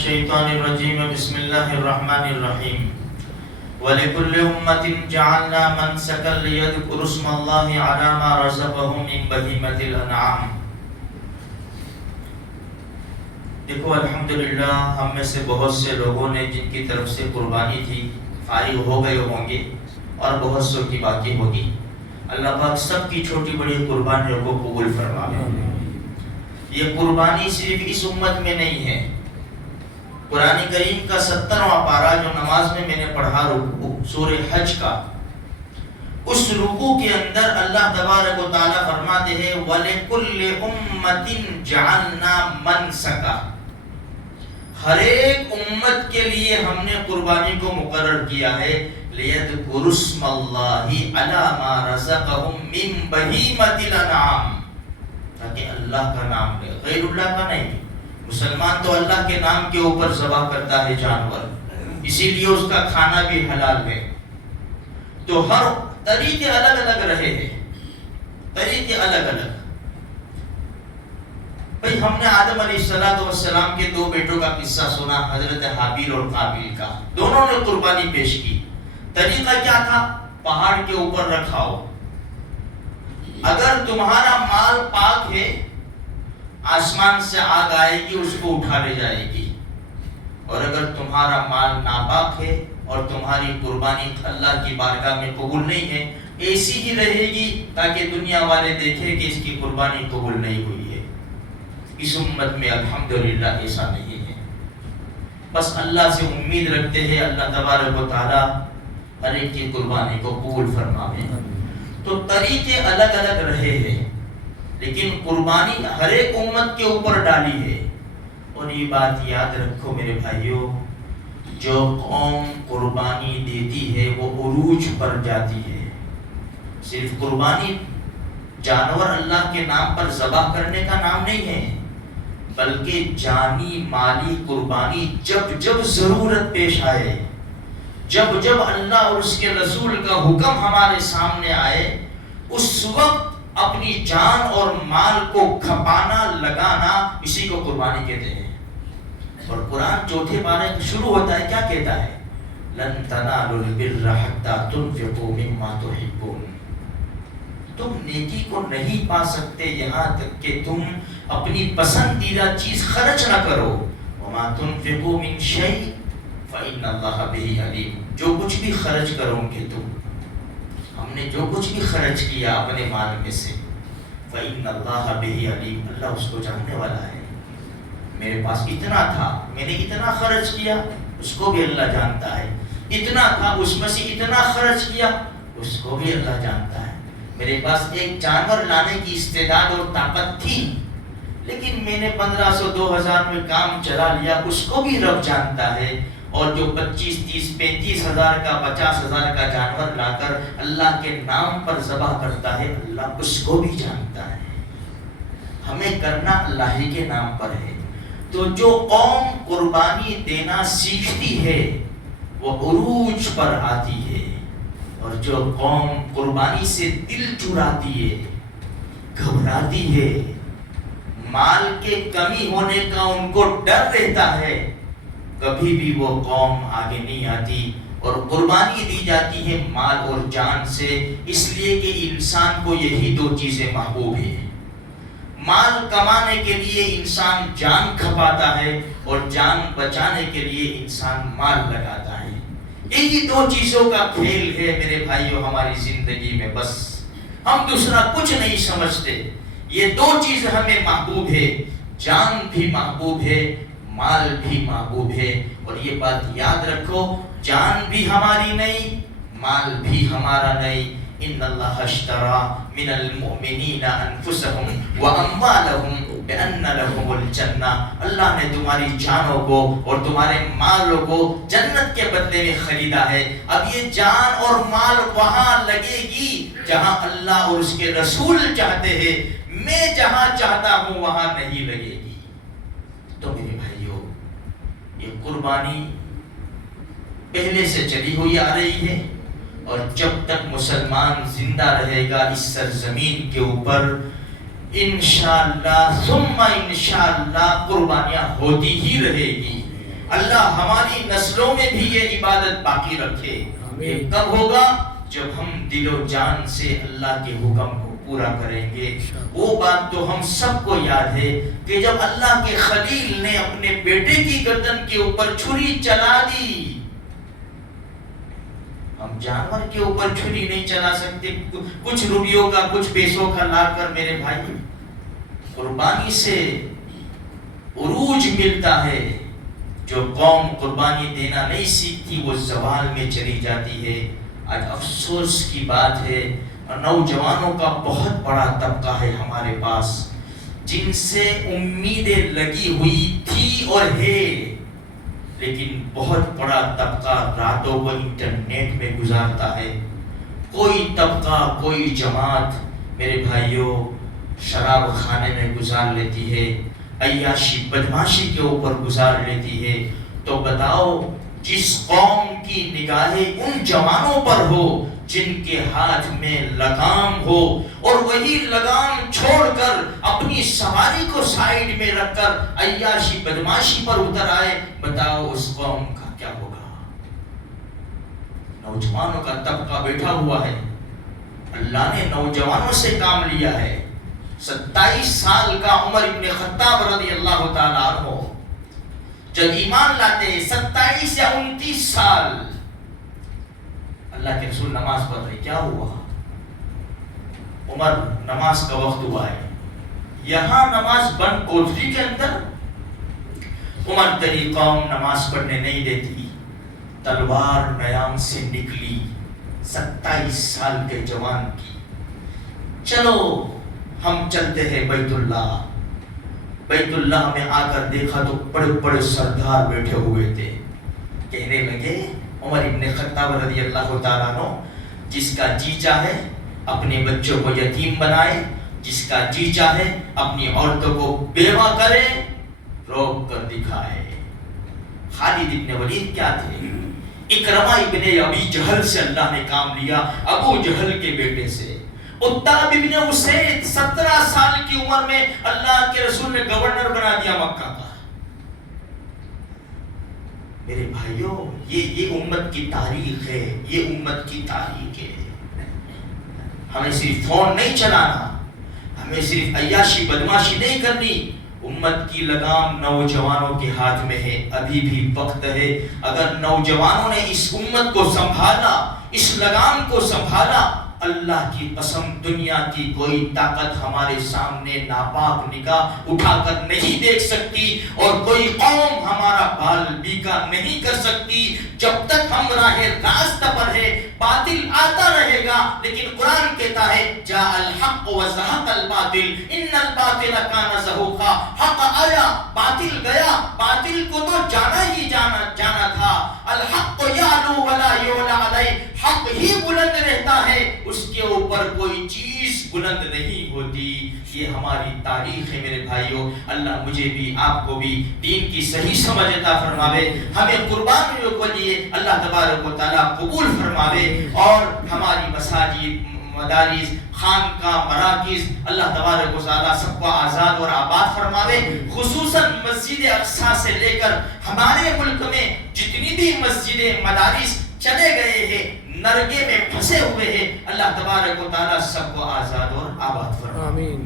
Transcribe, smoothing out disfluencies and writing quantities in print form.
الشيطان الرجيم بسم الله الرحمن الرحيم وَلِكُلِّ أُمَّةٍ جَعَلْنَا مَنْسَكًا لِيَذْكُرُوا اسْمَ اللَّهِ عَلَى مَا رَزَقَهُم مِّن بَهِيمَةِ الْأَنْعَامِ۔ دیکھو الحمدللہ ہم میں سے بہت سے لوگوں نے جن کی طرف سے قربانی تھی فارغ ہو گئے ہوں گے اور بہت سو کی باقی ہوگی۔ اللہ پاک سب کی چھوٹی بڑی قربانیوں کو قبول فرمائے۔ یہ قربانی صرف اس امت میں نہیں ہے، قرآن کریم کا 70واں پارہ جو نماز میں نے پڑھا رکوع سورہ حج کا، اس رکوع کے اندر اللہ تبارک و تعالی فرماتے ہیں وَلِكُلِّ أُمَّةٍ جَعَلْنَا مَنْسَكًا، ہر ایک امت کے لیے ہم نے قربانی کو مقرر کیا ہے لِيَذْكُرُوا اسْمَ اللَّهِ عَلَى مَا رَزَقَهُم مِّن بَهِيمَةِ الْأَنْعَامِ، تاکہ اللہ کا نام لے، غیر اللہ کا نہیں۔ مسلمان تو اللہ کے نام کے اوپر ذبح کرتا ہے جانور، اسی لیے اس کا کھانا بھی حلال ہے۔ تو ہر طریقے الگ الگ رہے ہیں، طریقے الگ الگ۔ بھئی ہم نے آدم علیہ السلام کے دو بیٹوں کا قصہ سنا، حضرت حابیل اور قابیل کا، دونوں نے قربانی پیش کی۔ طریقہ کیا تھا؟ پہاڑ کے اوپر رکھاؤ، اگر تمہارا مال پاک ہے آسمان سے آگ آئے گی اس کو اٹھا لے جائے گی، اور اگر تمہارا مال ناپاک ہے اور تمہاری قربانی اللہ کی بارگاہ میں قبول نہیں ہے، ایسی ہی رہے گی تاکہ دنیا والے دیکھیں کہ اس کی قربانی قبول نہیں ہوئی ہے۔ اس امت میں الحمدللہ ایسا نہیں ہے۔ بس اللہ سے امید رکھتے ہیں اللہ تبارک و تعالی ہر ایک کی قربانی کو قبول فرمائے۔ تو طریقے الگ الگ رہے ہیں، لیکن قربانی ہر ایک امت کے اوپر ڈالی ہے۔ اور یہ بات یاد رکھو میرے بھائیوں، جو قوم قربانی دیتی ہے وہ عروج پر جاتی ہے۔ صرف قربانی جانور اللہ کے نام پر ذبح کرنے کا نام نہیں ہے، بلکہ جانی مالی قربانی جب جب ضرورت پیش آئے، جب جب اللہ اور اس کے رسول کا حکم ہمارے سامنے آئے، اس وقت اپنی جان اور مال کو کھپانا لگانا، اسی کو قربانی کہتے ہیں۔ اور قرآن چوتھے پارے شروع ہوتا ہے، کیا کہتا ہے؟ لَن تَنَالُوا الْبِرَّ حَتَّى تُنْفِقُوا مِمَّا تُحِبُّونَ، تم نیکی کو نہیں پا سکتے یہاں تک کہ تم اپنی پسندیدہ چیز خرچ نہ کرو۔ وَمَا تُنْفِقُوا مِنْ شَيْءٍ فَإِنَّ اللَّهَ بِهِ عَلِيمٌ، جو کچھ بھی خرچ کرو گے تم، ہم نے جو کچھ بھی خرچ کیا اپنے مال میں سے، فَإِنَّ اللَّهَ بِهِ عَلِيمٌ، اللہ اس کو جاننے والا ہے۔ میرے پاس اتنا تھا، میں نے اتنا خرچ کیا، اس کو بھی اللہ جانتا ہے۔ اتنا تھا، اس میں سے اتنا خرچ کیا، اس کو بھی اللہ جانتا ہے۔ میرے پاس ایک جانور لانے کی استعداد اور طاقت تھی، لیکن میں نے 1500 2000 میں کام چلا لیا، اس کو بھی رب جانتا ہے۔ اور جو 25 30 35 ہزار کا 50 ہزار کا جانور لا کر اللہ کے نام پر ذبح کرتا ہے، اللہ اس کو بھی جانتا ہے۔ ہمیں کرنا اللہ ہی کے نام پر ہے۔ تو جو قوم قربانی دینا سیکھتی ہے وہ عروج پر آتی ہے، اور جو قوم قربانی سے دل چراتی ہے، گھبراتی ہے، مال کے کمی ہونے کا ان کو ڈر رہتا ہے، کبھی بھی وہ قوم آگے نہیں آتی۔ اور قربانی دی جاتی ہے مال اور جان سے، اس لیے کہ انسان کو یہی دو چیزیں محبوب ہیں۔ مال کمانے کے لیے انسان جان کھپاتا ہے، اور جان بچانے کے لیے انسان مال لگاتا ہے۔ یہی دو چیزوں کا کھیل ہے میرے بھائیوں ہماری زندگی میں، بس ہم دوسرا کچھ نہیں سمجھتے۔ یہ دو چیز ہمیں محبوب ہے، جان بھی محبوب ہے، مال بھی محبوب ہے۔ اور یہ بات یاد رکھو، جان بھی ہماری نہیں، مال بھی ہمارا نہیں۔ ان اللہ اشترى من المؤمنین انفسهم واموالهم بان لهم الجنہ، اللہ نے تمہاری جانوں کو اور تمہارے مالوں کو جنت کے بدلے میں خریدا ہے۔ اب یہ جان اور مال وہاں لگے گی جہاں اللہ اور اس کے رسول چاہتے ہیں، میں جہاں چاہتا ہوں وہاں نہیں لگے گی۔ تو میرے بھائیوں، یہ قربانی پہلے سے چلی ہوئی آ رہی ہے، اور جب تک مسلمان زندہ رہے گا اس سرزمین کے اوپر، انشاءاللہ ثم انشاءاللہ قربانیاں ہوتی ہی رہے گی۔ اللہ ہماری نسلوں میں بھی یہ عبادت باقی رکھے. یہ کب ہوگا؟ جب ہم دل و جان سے اللہ کے حکم کو پورا کریں گے. وہ بات تو ہم سب کو یاد ہے کہ جب اللہ کے خلیل نے اپنے بیٹے کی گردن کے اوپر چھری چلا دی. ہم جانور کے اوپر چھری نہیں چلا سکتے. کچھ روپیوں کا کچھ پیسوں کا لا کر میرے بھائی قربانی سے عروج ملتا ہے. جو قوم قربانی دینا نہیں سیکھتی وہ زوال میں چلی جاتی ہے. آج افسوس کی بات ہے نوجوانوں کا بہت بڑا طبقہ ہے ہمارے پاس جن سے امیدیں لگی ہوئی تھی اور ہے، لیکن بہت بڑا طبقہ راتوں کو انٹرنیٹ میں گزارتا ہے. کوئی طبقہ کوئی جماعت میرے بھائیوں شراب خانے میں گزار لیتی ہے، عیاشی بدماشی کے اوپر گزار لیتی ہے. تو بتاؤ جس قوم کی نگاہیں ان جوانوں پر ہو جن کے ہاتھ میں لگام ہو اور وہی لگام چھوڑ کر اپنی سواری کو سائیڈ میں رکھ کر عیاشی بدماشی پر اتر آئے، بتاؤ اس قوم کا کیا ہوگا؟ نوجوانوں کا طبقہ بیٹھا ہوا ہے. اللہ نے نوجوانوں سے کام لیا ہے. 27 سال کا عمر ابن خطاب رضی اللہ تعالیٰ عنہ جب ایمان لاتے ہیں 27 یا 29 سال اللہ کے رسول نماز پڑھ رہے. کیا ہوا؟ عمر نماز کا وقت ہوا ہے. یہاں نماز بند کوٹری کے اندر عمر تیری قوم نماز پڑھنے نہیں دیتی. تلوار نیام سے نکلی 27 سال کے جوان کی. چلو ہم چلتے ہیں بیت اللہ. بیت اللہ میں آ کر دیکھا تو بڑے بڑے سردار بیٹھے ہوئے تھے. کہنے لگے عمر ابن خطاب رضی اللہ تعالیٰ عنہ جس کا جی چاہے اپنے بچوں کو یتیم بنائے، جس کا جی چاہے اپنی عورتوں کو بیوہ کرے، روک کر دکھائے. خالد ابن ولید کیا تھے؟ اکرمہ ابن ابی جہل سے اللہ نے کام لیا، ابو جہل کے بیٹے سے. عتاب ابن اسید 17 سال کی عمر میں اللہ کے رسول نے گورنر بنا دیا مکہ کا. میرے بھائیوں یہ امت کی تاریخ ہے، یہ امت کی تاریخ ہے. ہمیں صرف فون نہیں چلانا، ہمیں صرف عیاشی بدماشی نہیں کرنی. امت کی لگام نوجوانوں کے ہاتھ میں ہے. ابھی بھی وقت ہے. اگر نوجوانوں نے اس امت کو سنبھالا، اس لگام کو سنبھالا، اللہ کی قسم دنیا کی کوئی طاقت ہمارے سامنے ناپاک نگاہ اٹھا کر نہیں دیکھ سکتی اور کوئی قوم ہمارا بال بیکا نہیں کر سکتی. جب تک ہم راہ راست پر ہے باطل آتا رہے گا، لیکن قرآن کہتا ہے جاء الحق وزهق الباطل ان الباطل کان زہوقا. حق آیا باطل گیا. باطل کو تو جانا ہی جانا تھا. الحق یعلو ولا یعلی علیہ. حق ہی بلند رہتا ہے، اس کے اوپر کوئی چیز بلند نہیں ہوتی. یہ ہماری تاریخ ہے میرے بھائیوں. اللہ مجھے بھی آپ کو بھی دین کی صحیح سمجھ عطا فرماوے. ہمیں قربانیوں کو لیے اللہ تبارک و تعالیٰ قبول فرماوے اور ہماری مساجد، مدارس، خانقاہ، مراکز اللہ تبارک و تعالیٰ سب کو آزاد اور آباد فرماوے. خصوصاً مسجد اقصیٰ سے لے کر ہمارے ملک میں جتنی بھی مسجدیں، مدارس چلے گئے ہیں، نرگے میں پھنسے ہوئے ہیں، اللہ تبارک و تعالیٰ سب کو آزاد اور آباد فرمائے. آمین.